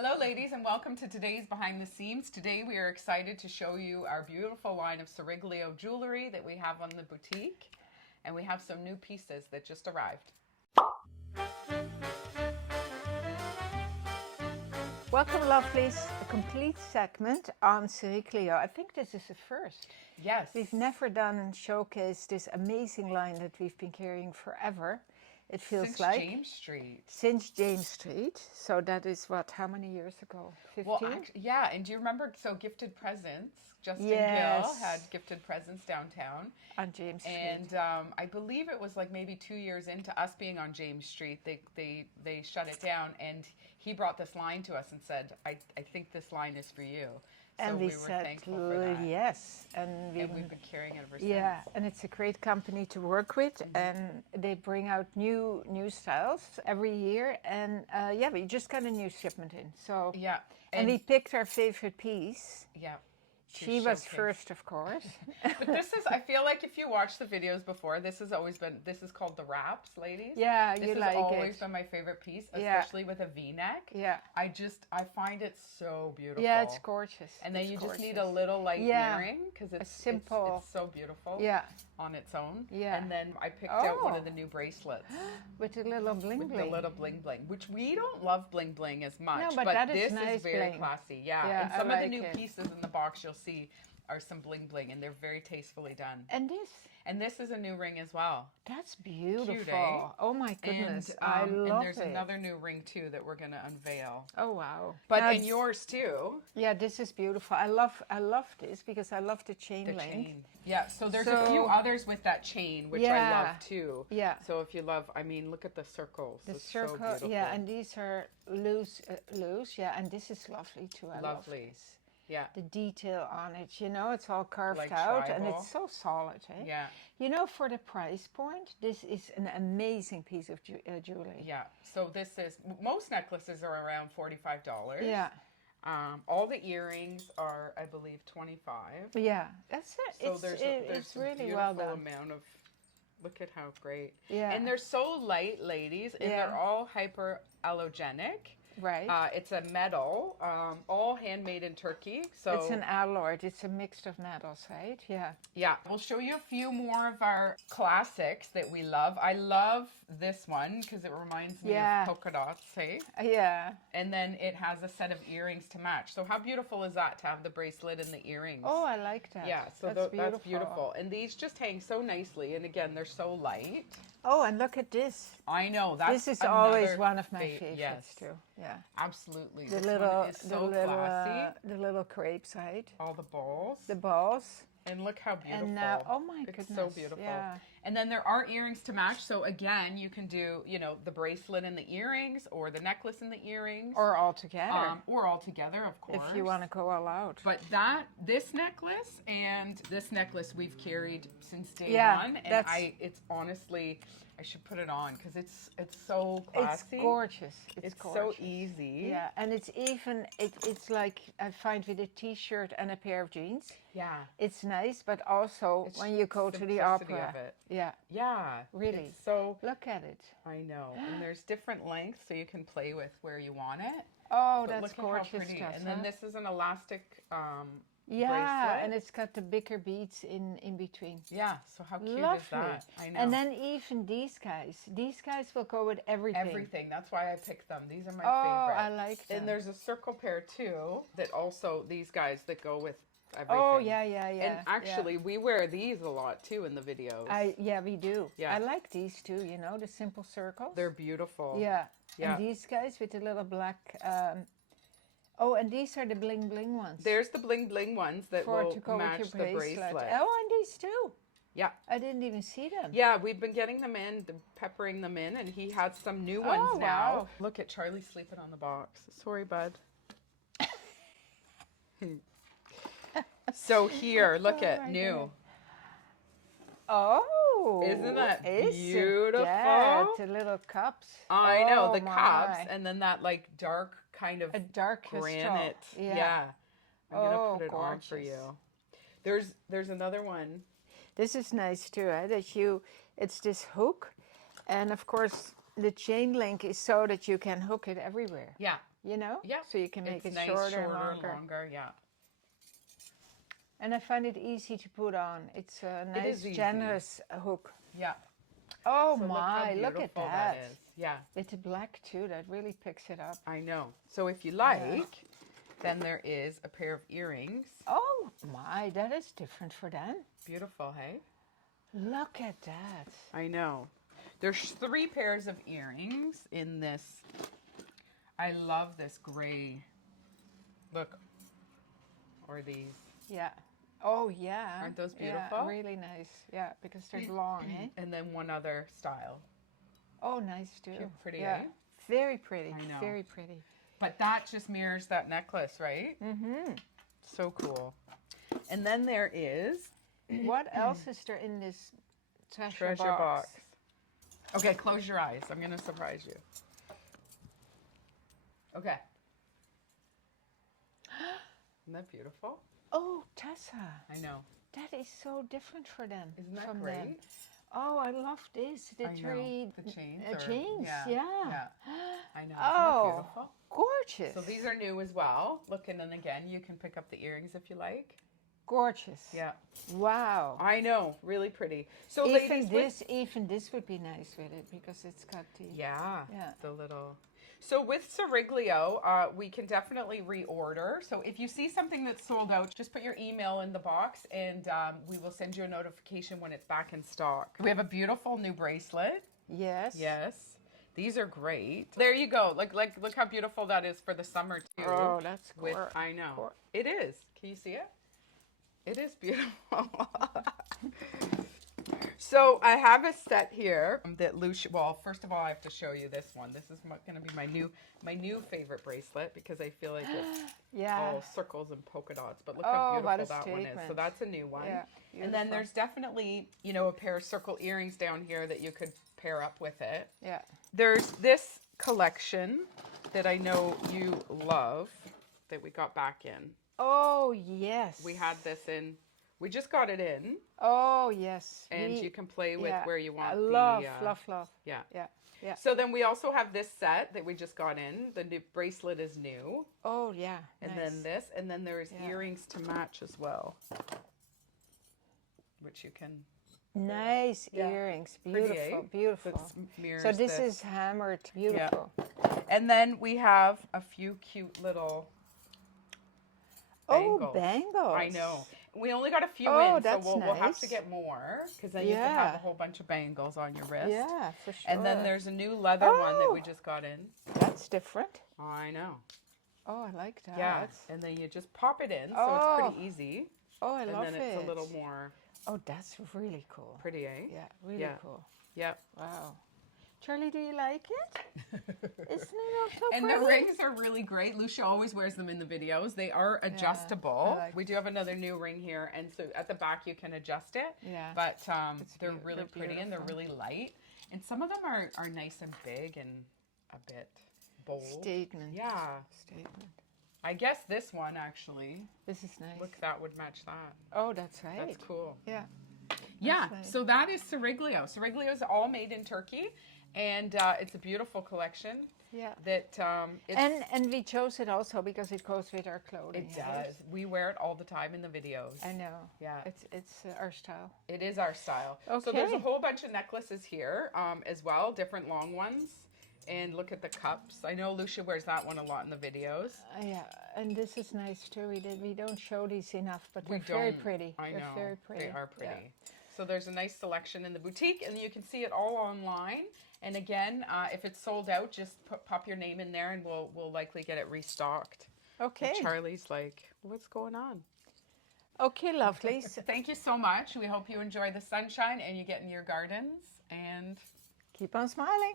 Hello ladies and welcome to today's Behind the Scenes. Today we are excited to show you our beautiful line of Seraglio jewelry that we have on the boutique. And we have some new pieces that just arrived. Welcome lovelies, a complete segment on Seraglio. I think this is the first. Yes. We've never done showcase this amazing line that we've been carrying forever. It feels Since like James Street. Since James Street. So that is what, how many years ago? 15? Well, yeah, and do you remember, so Gifted Presents, Justin Gill had Gifted Presents downtown. On James Street. And I believe it was like maybe 2 years into us being on James Street, they shut it down, and he brought this line to us and said, I think this line is for you. So and we were said, thankful for that. yes. And we've been carrying it ever since. Yeah, and it's a great company to work with, and they bring out new styles every year. And yeah, we just got a new shipment in. So yeah, and we picked our favorite piece. Yeah. She was first, of course. But this is, I feel like if you watch the videos before, this has always been, this is called the wraps, ladies. Yeah, this you like it. This has always been my favorite piece, especially with a V-neck. Yeah. I find it so beautiful. Yeah, it's gorgeous. And then you just need a little light earring, because it's simple. It's so beautiful on its own. Yeah. And then I picked out one of the new bracelets. With a little bling bling. With a little bling bling, which we don't love bling bling as much. No, but this nice is very bling. classy. Yeah. And some of the new pieces in the box you'll see are some bling bling, and they're very tastefully done. And this is a new ring as well. That's beautiful. Cute, eh? Oh my goodness, and, I love it. And there's another new ring too that we're gonna unveil. Oh wow! But and yours too. Yeah, this is beautiful. I love this because I love the chain link. Yeah. So there's a few others with that chain, which I love too. Yeah. So if you love, I mean, look at the circles. The circle. So beautiful. Yeah, and these are loose. Yeah, and this is lovely too. I love this. Yeah. The detail on it, you know, it's all carved out and it's so solid, eh? Yeah. You know, for the price point, this is an amazing piece of jewelry. Yeah. So this is, most necklaces are around $45. Yeah. All the earrings are, I believe, $25. Yeah. That's it. So it's really well done. Amount of, look at how great. Yeah. And they're so light, ladies, and they're all hyperallergenic. Right. It's a metal, all handmade in Turkey. So it's an alloy. It's a mix of metals, right? Yeah. Yeah. We'll show you a few more of our classics that we love. I love this one because it reminds me of polka dots, hey? Yeah. And then it has a set of earrings to match. So how beautiful is that to have the bracelet and the earrings? Oh, I like that. Yeah. So that's beautiful. And these just hang so nicely. And again, they're so light. Oh, and look at this. I know. This is always one of my favorites too. Yeah. Absolutely. The classy. The little crepe side. All the balls. The balls. And look how beautiful. And oh my goodness. It's so beautiful. Yeah. And then there are earrings to match. So again, you can do, you know, the bracelet and the earrings, or the necklace and the earrings. Or all together. Or all together, of course. If you want to go all out. But this necklace and this necklace we've carried since day one. And it's honestly, I should put it on because it's so classy. It's gorgeous. It's gorgeous. So easy. Yeah, and it's even, it's like, I find with a t-shirt and a pair of jeans. Yeah. It's nice, but also when you go to the opera. Of it. Yeah. Yeah. Really. So look at it. I know. And there's different lengths so you can play with where you want it. Oh, that's look gorgeous. At how pretty. And then this is an elastic bracelet. And it's got the bigger beads in between. Yeah, so how cute is that? I know. And then even these guys will go with everything. Everything. That's why I picked them. These are my favorite. favorite. I like them. And there's a circle pair too that also, these guys that go with everything. Oh, yeah. And actually, we wear these a lot too in the videos. Yeah, we do. Yeah. I like these too, you know, the simple circles. They're beautiful. Yeah. And these guys with the little black... oh, and these are the bling bling ones. There's the bling bling ones that will match the bracelet. Oh, and these too. Yeah. I didn't even see them. Yeah, we've been getting them in, peppering them in, and he had some new ones now. Wow. Look at Charlie sleeping on the box. Sorry, bud. So here, look at new. Goodness. Oh, isn't that beautiful? Yeah, the little cups. I know, the cups, and then that like dark kind of granite. Yeah. I'm gonna put it on for you. There's another one. This is nice too, it's this hook, and of course the chain link is so that you can hook it everywhere. Yeah. you know? Yeah. So you can make It's it nice, shorter and shorter, longer. yeah. And I find it easy to put on. It's a It nice, is easy. generous hook. Yeah. Oh So my, look at that. is. Yeah. With the black too, that really picks it up. I know. So if you like, then there is a pair of earrings. Oh my, that is different for them. Beautiful, hey? Look at that. I know. There's 3 pairs of earrings in this. I love this gray look. Or these. Yeah. Oh yeah. Aren't those beautiful? Yeah, really nice. Yeah, because they're long, eh? And then one other style. Oh, nice too. Pretty, yeah. eh? Very pretty. I know. Very pretty. But that just mirrors that necklace, right? Mm-hmm. So cool. And then there is... What else is there in this treasure box? Okay, close your eyes. I'm going to surprise you. Okay. Isn't that beautiful? Oh, Tessa. I know. That is so different for them. Isn't that from great? Them. Oh, I love this. The I know. three The chains. chains. Yeah. Yeah. I know. Isn't Oh, that beautiful? gorgeous. So these are new as well. Look, and then again, you can pick up the earrings if you like. Gorgeous. Yeah. Wow. I know. Really pretty. So Even ladies, even this would be nice with it because it's got the... Yeah. Yeah. The little... So with Seraglio, we can definitely reorder. So if you see something that's sold out, just put your email in the box and we will send you a notification when it's back in stock. We have a beautiful new bracelet. Yes. Yes. These are great. There you go. Look how beautiful that is for the summer too. Oh, that's gorgeous. I know. It is. Can you see it? It is beautiful. So I have a set here that Lousje, well, first of all, I have to show you this one. This is going to be my new favorite bracelet because I feel like it's all circles and polka dots. But look how beautiful that one is. So that's a new one. Yeah, and then there's definitely, you know, a pair of circle earrings down here that you could pair up with it. Yeah. There's this collection that I know you love that we got back in. Oh, yes. We had this in. We just got it in. Oh, yes. And you can play with where you want love. Yeah. Yeah. Yeah. So then we also have this set that we just got in. The new bracelet is new. Oh, yeah. And then this. And then there's earrings to match as well. Which you can... Nice earrings. Beautiful. Pretty, eh? Beautiful. So this is hammered. Beautiful. Yeah. And then we have a few cute little bangles. Oh, bangles. I know. We only got a few in, so we'll have to get more because then you can have a whole bunch of bangles on your wrist. Yeah, for sure. And then there's a new leather one that we just got in. That's different. I know. Oh, I like that. Yeah, and then you just pop it in, so it's pretty easy. Oh, I love it. And then it's a little more... Oh, that's really cool. Pretty, eh? Yeah, really cool. Yep. Wow. Charlie, do you like it? Isn't it also And pretty? the rings are really great. Lousje always wears them in the videos. They are adjustable. We do have another new ring here, and so at the back you can adjust it. Yeah. But they're really pretty and they're really light. And some of them are nice and big and a bit bold. Statement. Yeah. Statement. I guess this one actually. This is nice. Look, that would match that. Oh, that's right. That's cool. Yeah. Yeah. Nice. So that is Seraglio. Seraglio is all made in Turkey. And it's a beautiful collection. Yeah. That it's, and we chose it also because it goes with our clothing. It does. We wear it all the time in the videos. I know. Yeah. It's our style. It is our style. Okay. So there's a whole bunch of necklaces here as well, different long ones. And look at the cups. I know Lousje wears that one a lot in the videos. Yeah, and this is nice too. We don't show these enough, but they're very pretty. I know. They're very pretty. They are pretty. Yeah. So there's a nice selection in the boutique, and you can see it all online. And again, if it's sold out, just pop your name in there, and we'll likely get it restocked. Okay. And Charlie's like, what's going on? Okay, lovelies. Thank you so much. We hope you enjoy the sunshine and you get in your gardens. And keep on smiling.